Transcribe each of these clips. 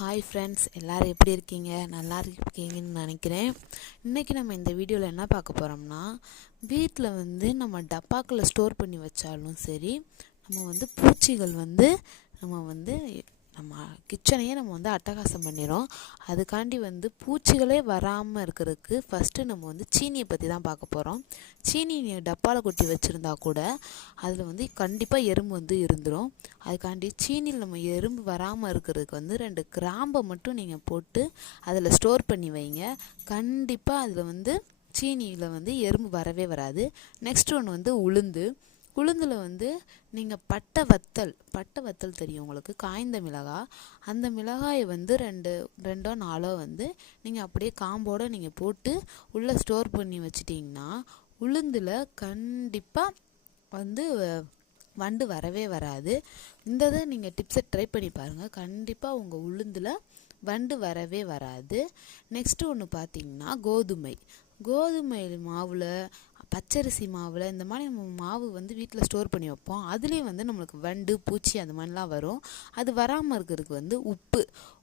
Hi friends, எல்லோரும் எப்படி இருக்கீங்க? நல்லா இருக்கீங்கன்னு நினைக்கிறேன். இன்றைக்கி நம்ம இந்த வீடியோவில் என்ன பார்க்க போகிறோம்னா, வீட்டில் நம்ம டப்பாக்களை ஸ்டோர் பண்ணி வச்சாலும் சரி, நம்ம பூச்சிகள் நம்ம கிச்சனையே நம்ம அட்டகாசம் பண்ணிடும். அதுக்காண்டி பூச்சிகளே வராமல் இருக்கிறதுக்கு ஃபஸ்ட்டு நம்ம சீனியை பற்றி தான் பார்க்க போகிறோம். சீனி டப்பாவில் கொட்டி வச்சுருந்தா கூட அதில் கண்டிப்பாக எறும்பு இருந்துடும். அதுக்காண்டி சீனியில் நம்ம எறும்பு வராமல் இருக்கிறதுக்கு 2 கிராம்பை மட்டும் நீங்கள் போட்டு அதில் ஸ்டோர் பண்ணி வைங்க. கண்டிப்பாக அதில் சீனியில் எறும்பு வரவே வராது. நெக்ஸ்ட் ஒன்று உளுந்தில் நீங்கள் பட்டை வத்தல் தெரியும் உங்களுக்கு, காய்ந்த மிளகாய். அந்த மிளகாயை 2 4 நீங்கள் அப்படியே காம்போடு நீங்கள் போட்டு உள்ளே ஸ்டோர் பண்ணி வச்சிட்டிங்கன்னா உளுந்தில் கண்டிப்பாக வண்டு வரவே வராது. இந்த நீங்கள் டிப்ஸை ட்ரை பண்ணி பாருங்கள். கண்டிப்பாக உங்கள் உளுந்தில் வண்டு வரவே வராது. நெக்ஸ்ட்டு ஒன்று பார்த்தீங்கன்னா கோதுமை மாவில், பச்சரிசி மாவில், இந்த மாதிரி நம்ம மாவு வீட்டில் ஸ்டோர் பண்ணி வைப்போம். அதுலேயும் நம்மளுக்கு வண்டு பூச்சி அந்த மாதிரிலாம் வரும். அது வராமல் இருக்கிறதுக்கு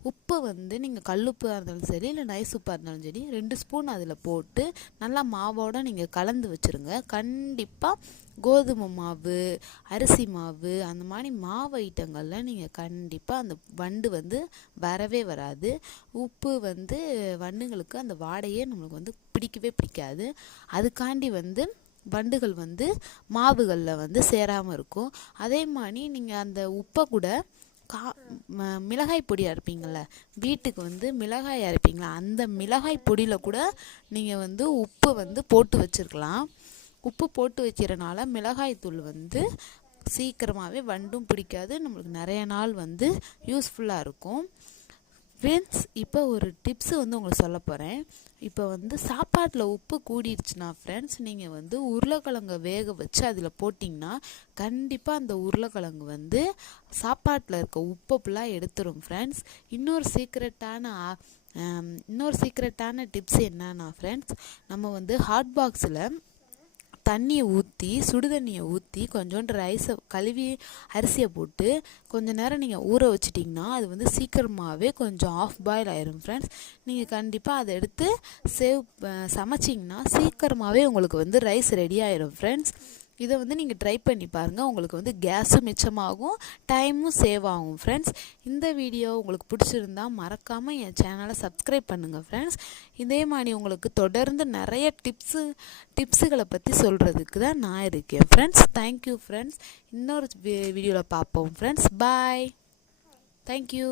உப்பை நீங்கள் கல்லுப்பாக இருந்தாலும் சரி, இல்லை நைஸ் உப்பாக இருந்தாலும் சரி, 2 ஸ்பூன் அதில் போட்டு நல்லா மாவோடு நீங்கள் கலந்து வச்சுருங்க. கண்டிப்பாக கோதுமை மாவு, அரிசி மாவு, அந்த மாதிரி மாவு ஐட்டங்களில் நீங்கள் கண்டிப்பாக அந்த வண்டு வரவே வராது. உப்பு வண்டுங்களுக்கு அந்த வாடையே நம்மளுக்கு பிடிக்கவே பிடிக்காது. அதுக்காண்டி வண்டுகள் மாவுகளில் சேராமல் இருக்கும். அதே மாதிரி நீங்கள் அந்த உப்பை கூட மிளகாய் பொடி அரைப்பீங்கள, வீட்டுக்கு மிளகாய் அரைப்பீங்களா, அந்த மிளகாய் பொடியில் கூட நீங்கள் உப்பு போட்டு வச்சுருக்கலாம். உப்பு போட்டு வைக்கிறனால மிளகாய்த்தூள் சீக்கிரமாகவே வண்டும் பிடிக்காது, நம்மளுக்கு நிறைய நாள் யூஸ்ஃபுல்லாக இருக்கும். ஃப்ரெண்ட்ஸ், இப்போ ஒரு டிப்ஸு உங்களுக்கு சொல்ல போகிறேன். இப்போ சாப்பாட்டில் உப்பு கூடிடுச்சுன்னா ஃப்ரெண்ட்ஸ், நீங்கள் உருளைக்கிழங்கை வேக வச்சு அதில் போட்டிங்கன்னா கண்டிப்பாக அந்த உருளைக்கிழங்கு சாப்பாட்டில் இருக்க உப்பை ஃபுல்லாக எடுத்துரும் ஃப்ரெண்ட்ஸ். இன்னொரு சீக்ரெட்டான டிப்ஸ் என்னன்னா ஃப்ரெண்ட்ஸ், நம்ம ஹாட் பாக்ஸில் சுடுதண்ணியை ஊற்றி கொஞ்சோண்டு ரைஸை கழுவி அரிசியை போட்டு கொஞ்சம் நேரம் நீங்கள் ஊற வச்சிட்டிங்கன்னா அது சீக்கிரமாகவே கொஞ்சம் ஆஃப் பாயில் ஆயிரும் ஃப்ரெண்ட்ஸ். நீங்கள் கண்டிப்பாக அதை எடுத்து சமைச்சிங்கன்னா சீக்கிரமாகவே உங்களுக்கு ரைஸ் ரெடி ஆயிரும் ஃப்ரெண்ட்ஸ். இதை நீங்கள் ட்ரை பண்ணி பாருங்கள். உங்களுக்கு கேஸும் மிச்சமாகும், டைமும் சேவ் ஆகும் ஃப்ரெண்ட்ஸ். இந்த வீடியோ உங்களுக்கு பிடிச்சிருந்தா மறக்காமல் என் சேனலை சப்ஸ்கிரைப் பண்ணுங்கள் ஃப்ரெண்ட்ஸ். இதே மாதிரி உங்களுக்கு தொடர்ந்து நிறைய டிப்ஸுகளை பற்றி சொல்கிறதுக்கு தான் நான் இருக்கேன் ஃப்ரெண்ட்ஸ். Thank you friends. இன்னொரு வீடியோவில் பார்ப்போம் ஃப்ரெண்ட்ஸ். பாய். தேங்க்யூ.